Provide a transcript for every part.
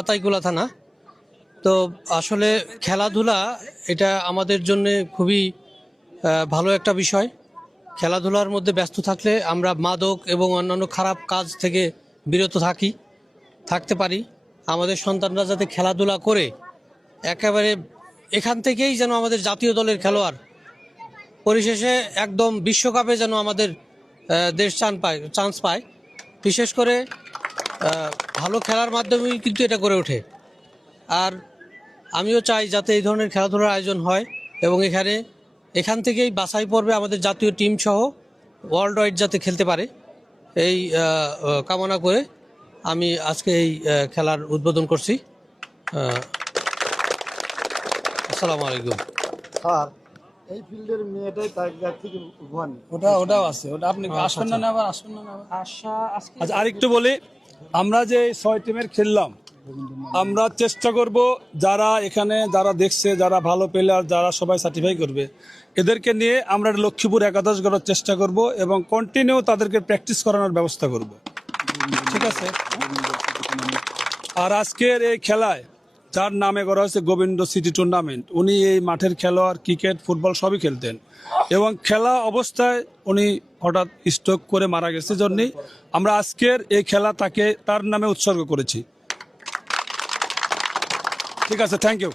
আতাইকুলা থানা। তো আসলে খেলাধুলা এটা আমাদের জন্য খুবই ভালো একটা বিষয়। খেলাধুলার মধ্যে ব্যস্ত থাকলে আমরা মাদক এবং অন্যান্য খারাপ কাজ থেকে বিরত থাকতে পারি। আমাদের সন্তানরা যাতে খেলাধুলা করে একেবারে এখান থেকেই যেন আমাদের জাতীয় দলের খেলোয়াড় পরিশেষে একদম বিশ্বকাপে যেন আমাদের দেশ চান্স পায়। বিশেষ করে ভালো খেলার মাধ্যমেই কিন্তু এটা করে ওঠে। আর আমিও চাই যাতে এই ধরনের খেলাধুলার আয়োজন হয় এবং এখান থেকেই বাছাই পর্বে আমাদের জাতীয় টিম সহ ওয়ার্ল্ড ওয়াইড যাতে খেলতে পারে এই কামনা করে আমি আজকে এই খেলার উদ্বোধন করছি। আসসালামু আলাইকুম। স্যার, এই ফিল্ডের মেয়েটাই তার থেকে ভুয়ানি। ওটাও আছে, ওটা আপনি আসবেন না আবার আসবেন না আবার। আচ্ছা, আরেকটু বলি, আমরা যে 6 টিমের খেললাম, আমরা চেষ্টা করব যারা দেখছে, যারা ভালো প্লেয়ার, যারা সবাই সার্টিফাই করবে, এদেরকে নিয়ে আমরা লক্ষ্মীপুর একাদশ গড়ার চেষ্টা করব এবং কন্টিনিউ তাদেরকে প্র্যাকটিস করানোর ব্যবস্থা করব। ঠিক আছে। আর আজকের এই খেলায় যার নামে করা হয়েছে গোবিন্দ সিটি টুর্নামেন্ট, উনি এই মাঠের খেলোয়াড়, ক্রিকেট, ফুটবল সবই খেলতেন এবং খেলা অবস্থায় উনি হঠাৎ স্ট্রোক করে মারা গেছে। জন্যই আমরা আজকের এই খেলা তার নামে উৎসর্গ করেছি। ঠিক আছে, থ্যাংক ইউ।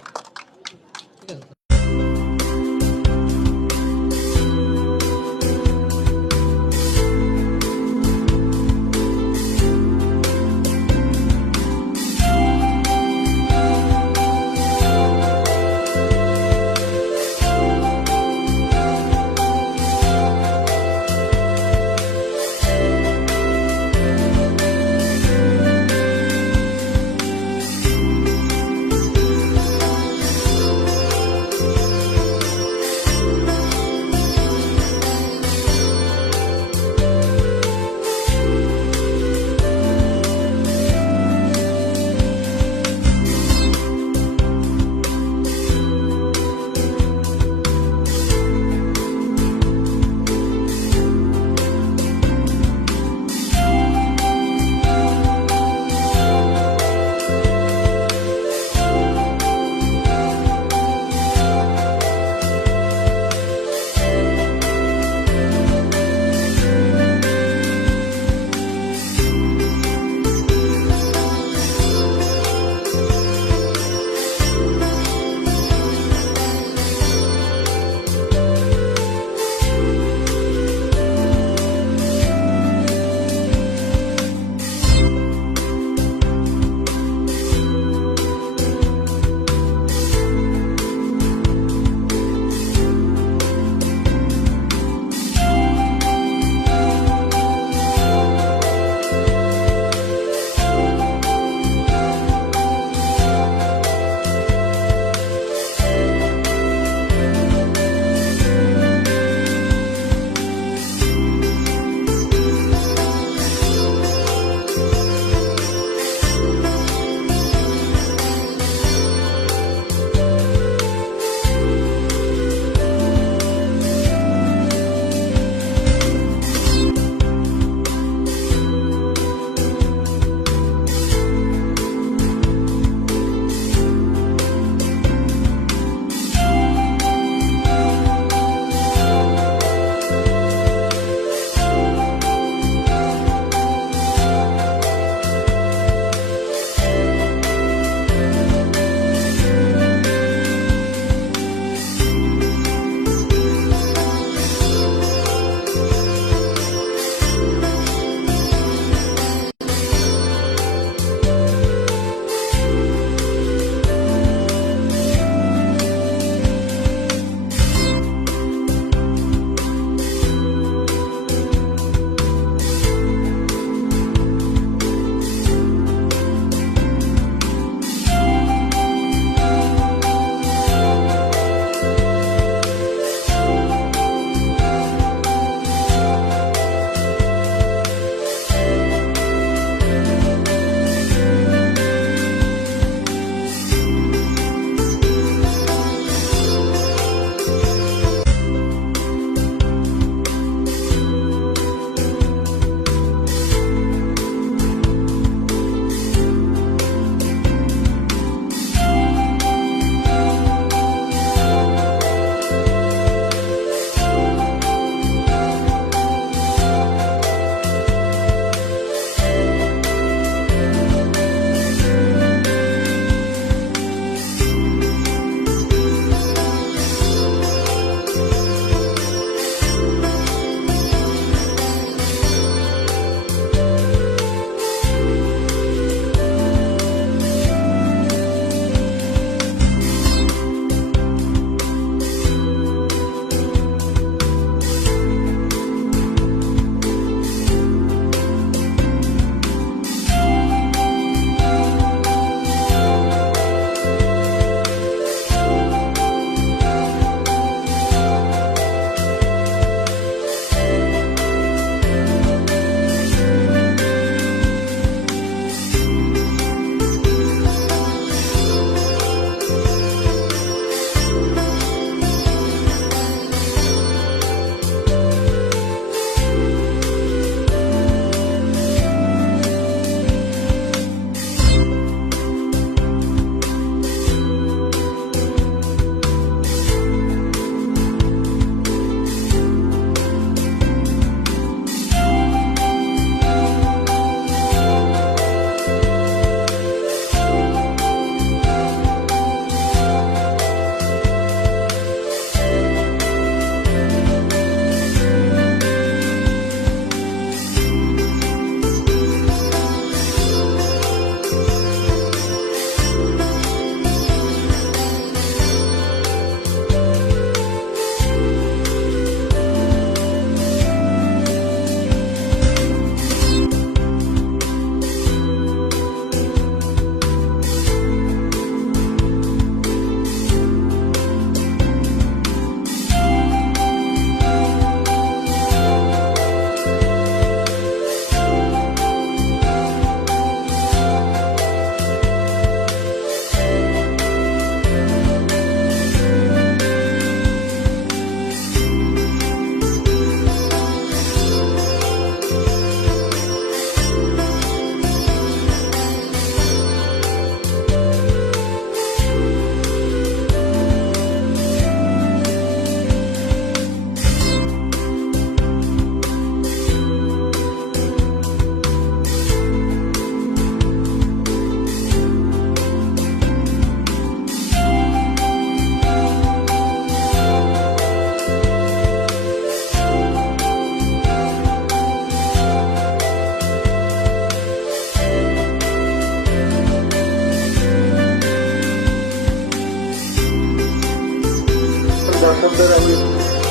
দর্শকদের আমি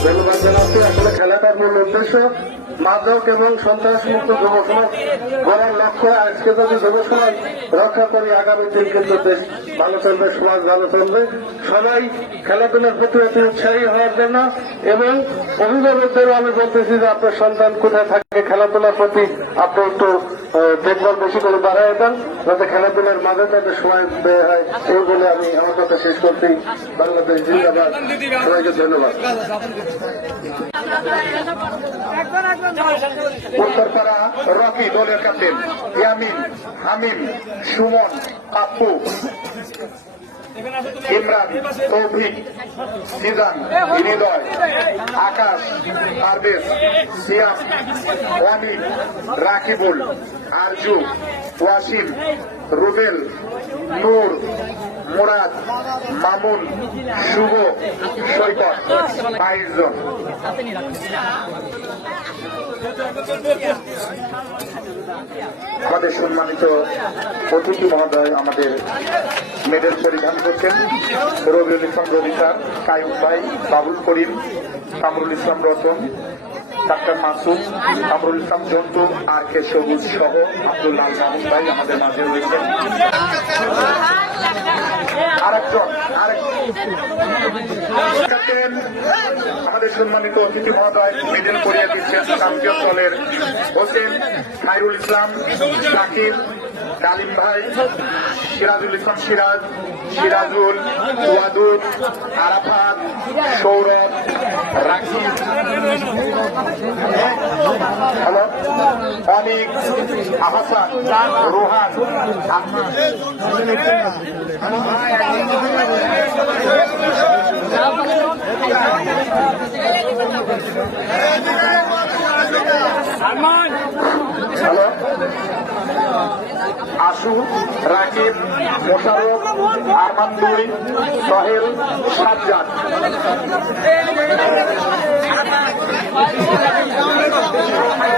ধন্যবাদ জানাচ্ছি। আসলে খেলাটার মূল উদ্দেশ্য মাদক এবং সন্ত্রাসমুক্ত যুবসমাজ গড়ার লক্ষ্য। আজকে যদি যুবসমাজ রক্ষা করি, আগামী দিন কিন্তু দেশ ভালো চলবে, সমাজ ভালো চলবে। সবাই খেলাধুলার প্রতি অতি উৎসাহী হওয়ার জন্য, এবং অভিভাবকদেরও আমি বলতেছি যে আপনার সন্তান কোথায় থাকে, খেলাধুলার প্রতি আপনি একটু দেখভাল বেশি করে বাড়াই দেন, যাতে খেলাধুলার মাঝে তাদের সময় ব্যয় হয়। এই বলে আমি আমার কথা শেষ করছি। বাংলাদেশ জিন্দাবাদ। সবাইকে ধন্যবাদ। উত্তরপাড়া রকি দলের ক্যাপ্টেন ইয়ামিন, হামিম, সুমন, আপ্পু, ইমরান, তৌফিক, সিজান, হৃদয়, আকাশ, পারভেজ, সিয়াম, ওয়ামিন, রাকিবুল, আরজু, ওয়াসিম, রুবেল, নূর, মুরাদ, মামুন, শুভ, সৈকত, 22 জন। আমাদের সম্মানিত অতিথি মহোদয় আমাদের মেডেল পরিধান করছেন। রবিউল ইসলাম রবি স্যার, কায়ুম ভাই, বাবুল করিম, কামরুল ইসলাম রতন, ডাক্তার মাসুদ, কামরুল ইসলাম জন্টু, আর কে সবুজ সহ আব্দুল্লাহ মাহমুদ ভাই আমাদের মাঝে রয়েছেন। আমাদের সম্মানিত অতিথি মহোদয় মেডেল করিয়ে দিচ্ছেন চ্যাম্পিয়ন দলের হোসেন, খায়রুল ইসলাম, শাকির, ডালিম ভাই, সিরাজুল ইসলাম সিরাজ, সিরাজুল, ওয়াদুদ, আরাফাত, সৌরভ, রাকিব, হ্যালো, অনিক, আহসান, রোহান, হ্যালো, আশু, রাকিব, মোশারফ, আরমান দুই, সোহেল, সাজ্জাদ।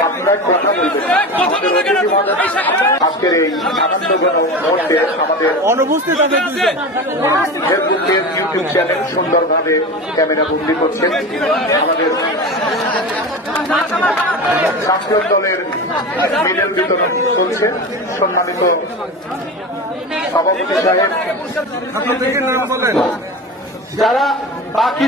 আপনার কথা বলবেন আজকের এই আনন্দঘন মুহূর্তে আমাদের অনুপস্থিত ফেসবুকের ইউটিউব চ্যানেল সুন্দরভাবে ক্যামেরা বন্দি করছেন। আমাদের চ্যাম্পিয়ন দলের মেডেল বিতরণ চলছে। সম্মানিত সভাপতি সাহেব, যারা বাকি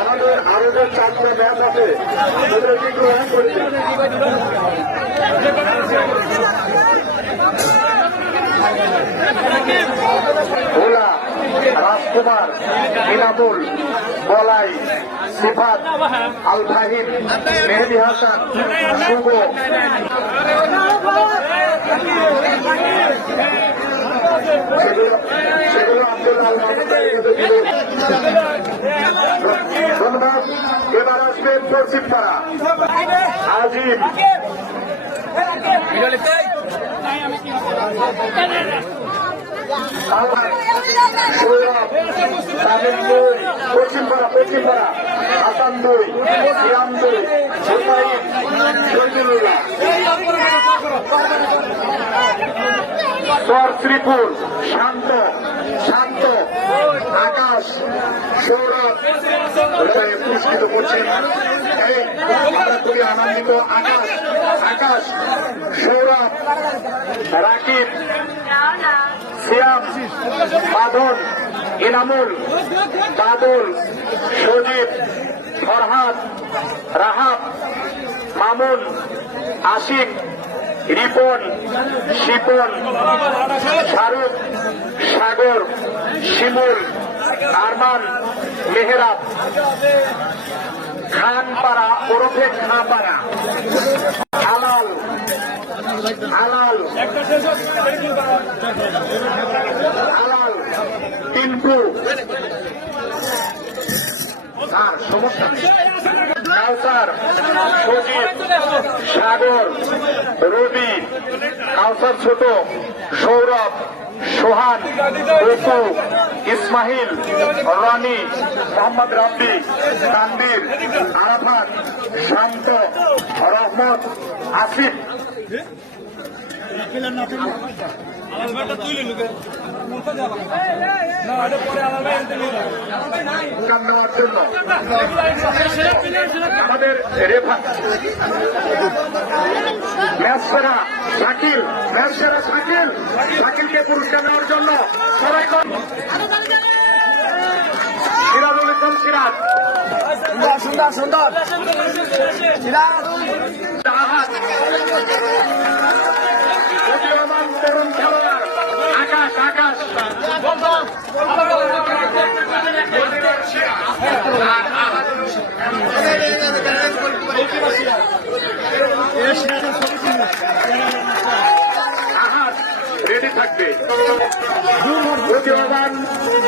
আমাদের আরো যে 4টা ম্যাচ আছে সেগুলোকে গ্রহণ করছে। ভোলা, রাজকুমার, ইনামুল, বলাই, সিফাত, আল ফাহিম, মেহেদি হাসান, শুভ, সেগুলো আব্দুল্লাহ ধন্যবাদ। এবার আসবেন পশ্চিম পাড়া আজিম, পশ্চিমপাড়া হাসান দুই, সিয়াম দুই, শহীদুল্লাহ, শ্রীপুর, শান্ত, আকাশ, সৌরভ পুরস্কৃত করছেন। আমরা খুবই আনন্দিত। আকাশ, সৌরভ, রাকিব, সিয়াম, মাধন, ইনামুল, বাদল, সজীব, ফরহাদ, রাহাব, মামুন, আশিক, রিপন, শিপন, শাহরুখ, সাগর, শিমুল, আরমান, মেহরাব, খানপাড়া ওরফে খাঁপাড়া, আলাল, টিম্পু, আর সমস্যা কাউসার, সজীব, সাগর, রবি, কাউসার ছোট, সৌরভ, সোহান, অপু, ইসমাহিল, রনি, মোহাম্মদ রাব্বি, তানভীর, আরাফাত, শান্ত, রহমত, আসিফ। নেওয়ার জন্য আমাদের ম্যাচসেরা শাকিল, ম্যাচসেরা শাকিল, শাকিলকে পুরস্কার নেওয়ার জন্য সবাই সিরাজুল ইসলাম সিরাজ, সুন্দর সুন্দর জাহাজ, উদীয়মান তরুণ খেলোয়াড় আকাশ, আকাশ আহাদ রেডি থাকবে। উদীয়মান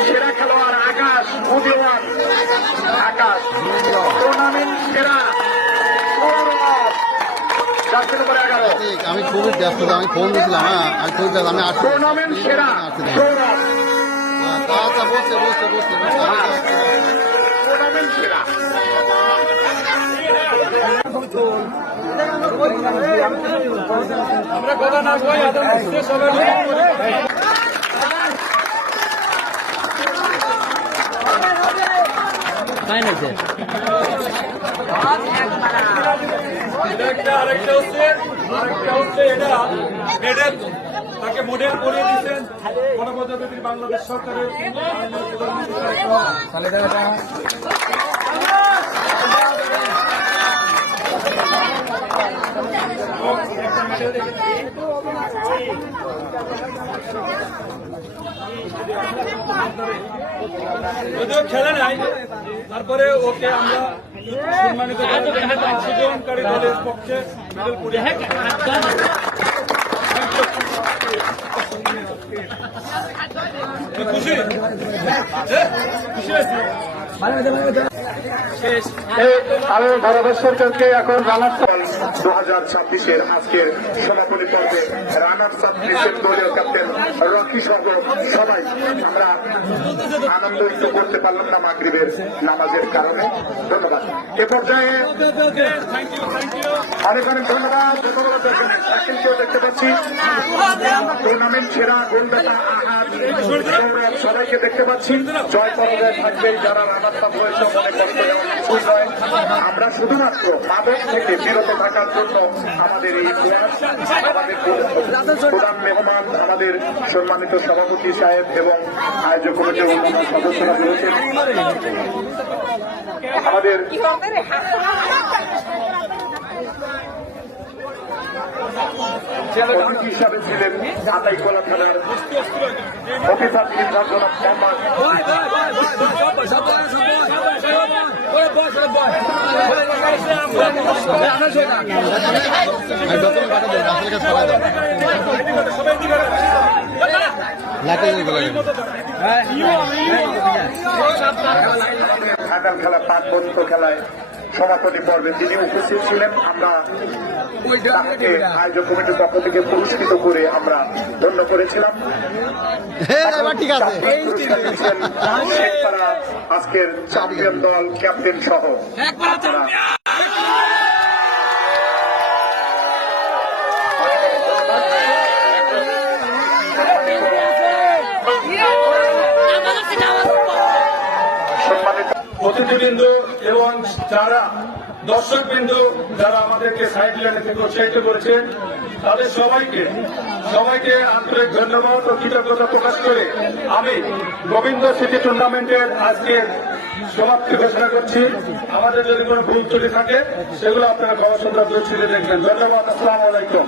সেরা খেলোয়াড় আকাশ, উদীয়মান আকাশ, টুর্নামেন্ট সেরা সৌরভ, 4 নম্বরে 11। আমি খুবই ব্যস্ত, আমি ফোন দিয়েছিলাম। হ্যাঁ আমি খুবই ব্যস্ত, আমি আসছি। টুর্নামেন্ট সেরা সৌরভ, আচ্ছা বসতে বসতে বসতে টুর্নামেন্ট সেরা আমরা কথা না কই আদর করতে সবাই আরেকটা হচ্ছে এটা মেডেল, তাকে মডেল করে দিচ্ছেন গণপ্রজাতন্ত্রী বাংলাদেশ সরকারের যদিও খেলে নাই, তারপরে ওকে আমরা সম্মানিত অংশগ্রহণকারী দলের পক্ষে মেডেল করে খুশি খুশি আছে। আমি ভারত সরকারকে এখন রানার 2026-এর আজকের সমাপনী পর্বে রানার সাবডিভিশন দলীয় ক্যাপ্টেন রকি সহ সবাই আমরা আনন্দ করতে পারলাম না মাগরিবের নামাজের কারণে। ধন্যবাদ। এ পর্যায়ে অনেক অনেক ধন্যবাদ। শাকিলকেও দেখতে পাচ্ছি, টুর্নামেন্ট সেরা গোলদাতা আহাদ, সৌরভ সবাইকে দেখতে পাচ্ছি। জয় পরাজয় থাকবে, যারা রানার সাব হয়েছে মনে করতে কিছুই নয়। আমরা শুধুমাত্র মাদক থেকে বিরত থাকার জন্য আমাদের এই প্রয়াস, আমাদের প্রধান মেহমান আমাদের সম্মানিত সভাপতি সাহেব এবং আয়োজক কমিটির অন্যান্য সদস্যরা রয়েছেন। আমাদের অতিথি হিসাবে ছিলেন আতাইকলা থানার অফিসার নির্বাচন ফাইনাল খেলা 5 বন্ধ খেলায় সমাপনী পর্বে তিনি উপস্থিত ছিলেন। আমরা তাকে আয়োজক কমিটির পক্ষ থেকে পুরস্কৃত করে আমরা ধন্য করেছিলাম। আজকের চ্যাম্পিয়ন দল ক্যাপ্টেন সহ অতিথিবৃন্দ এবং যারা দর্শকবৃন্দ যারা আমাদেরকে সাইড লাইনে থেকে উৎসাহিত করেছেন, তাদের সবাইকে আন্তরিক ধন্যবাদ ও কৃতজ্ঞতা প্রকাশ করে আমি গোবিন্দ সিটি টুর্নামেন্টের আজকের সমাপ্তি ঘোষণা করছি। আমাদের যদি কোনো ভুল ত্রুটি থাকে সেগুলো আপনারা ক্ষমা সুন্দর দৃষ্টিতে দেখবেন। ধন্যবাদ। আসসালামু আলাইকুম।